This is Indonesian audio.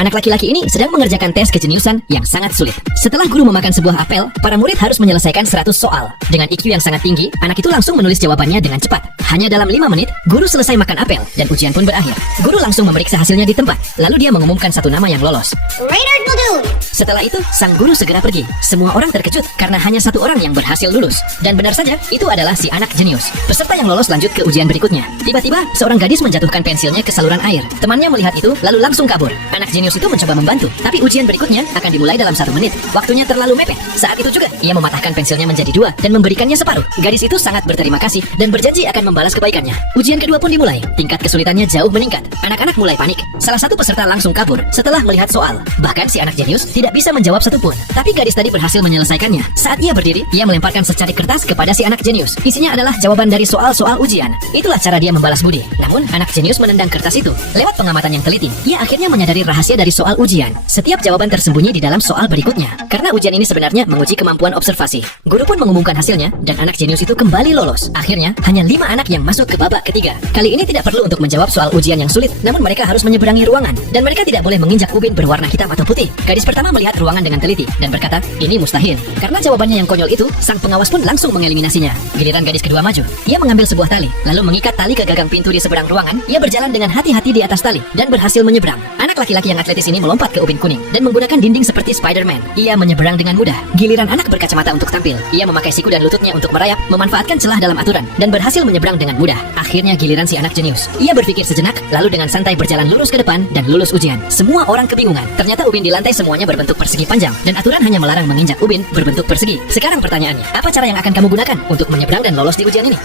Anak laki-laki ini sedang mengerjakan tes kejeniusan yang sangat sulit. Setelah guru memakan sebuah apel, para murid harus menyelesaikan 100 soal. Dengan IQ yang sangat tinggi, anak itu langsung menulis jawabannya dengan cepat. Hanya dalam 5 menit, guru selesai makan apel dan ujian pun berakhir. Guru langsung memeriksa hasilnya di tempat, lalu dia mengumumkan satu nama yang lolos. Reynard Muldoon. Setelah itu, sang guru segera pergi. Semua orang terkejut karena hanya satu orang yang berhasil lulus. Dan benar saja, itu adalah si anak jenius. Peserta yang lolos lanjut ke ujian berikutnya. Tiba-tiba, seorang gadis menjatuhkan pensilnya ke saluran air. Temannya melihat itu, lalu langsung kabur. Anak jenius itu mencoba membantu, tapi ujian berikutnya akan dimulai dalam 1 menit. Waktunya terlalu mepet. Saat itu juga, ia mematahkan pensilnya menjadi 2 dan memberikannya separuh. Gadis itu sangat berterima kasih dan berjanji akan membalas kebaikannya. Ujian kedua pun dimulai. Tingkat kesulitannya jauh meningkat. Anak-anak mulai panik. Salah satu peserta langsung kabur setelah melihat soal. Bahkan si anak jenius tidak bisa menjawab satupun. Tapi gadis tadi berhasil menyelesaikannya. Saat ia berdiri, ia melemparkan secari kertas kepada si anak jenius. Isinya adalah jawaban dari soal-soal ujian. Itulah cara dia membalas budi. Namun, anak jenius menendang kertas itu. Lewat pengamatan yang teliti, ia akhirnya menyadari rahasia dari soal ujian. Setiap jawaban tersembunyi di dalam soal berikutnya. Karena ujian ini sebenarnya menguji kemampuan observasi. Guru pun mengumumkan hasilnya, dan anak jenius itu kembali lolos. Akhirnya, hanya 5 anak yang masuk ke babak ketiga. Kali ini tidak perlu untuk menjawab soal ujian yang sulit, namun mereka harus menyeberangi ruangan. Dan mereka tidak boleh menginjak ubin berwarna hitam atau putih. Gadis pertama melihat ruangan dengan teliti, dan berkata, ini mustahil. Karena jawabannya yang konyol itu, sang pengawas pun langsung mengeliminasinya. Giliran gadis kedua maju. Ia mengambil sebuah tali, lalu mengikat tali ke gagang pintu di seberang ruangan. Ia berjalan dengan hati-hati di atas tali, dan berhasil menyeberang. Anak laki-laki yang atletis ini melompat ke ubin kuning, dan menggunakan dinding seperti Spider-Man. Ia menyeberang dengan mudah. Giliran anak berkacamata untuk tampil. Ia memakai siku dan lututnya untuk merayap, memanfaatkan celah dalam aturan, dan berhasil menyeberang dengan mudah. Akhirnya giliran si anak jenius. Ia berpikir sejenak, lalu dengan santai berjalan lurus ke depan, dan lulus ujian. Semua orang kebingungan. Ternyata ubin di lantai semuanya berbentuk persegi panjang, dan aturan hanya melarang menginjak ubin berbentuk persegi. Sekarang pertanyaannya, apa cara yang akan kamu gunakan untuk menyeberang dan lolos di ujian ini?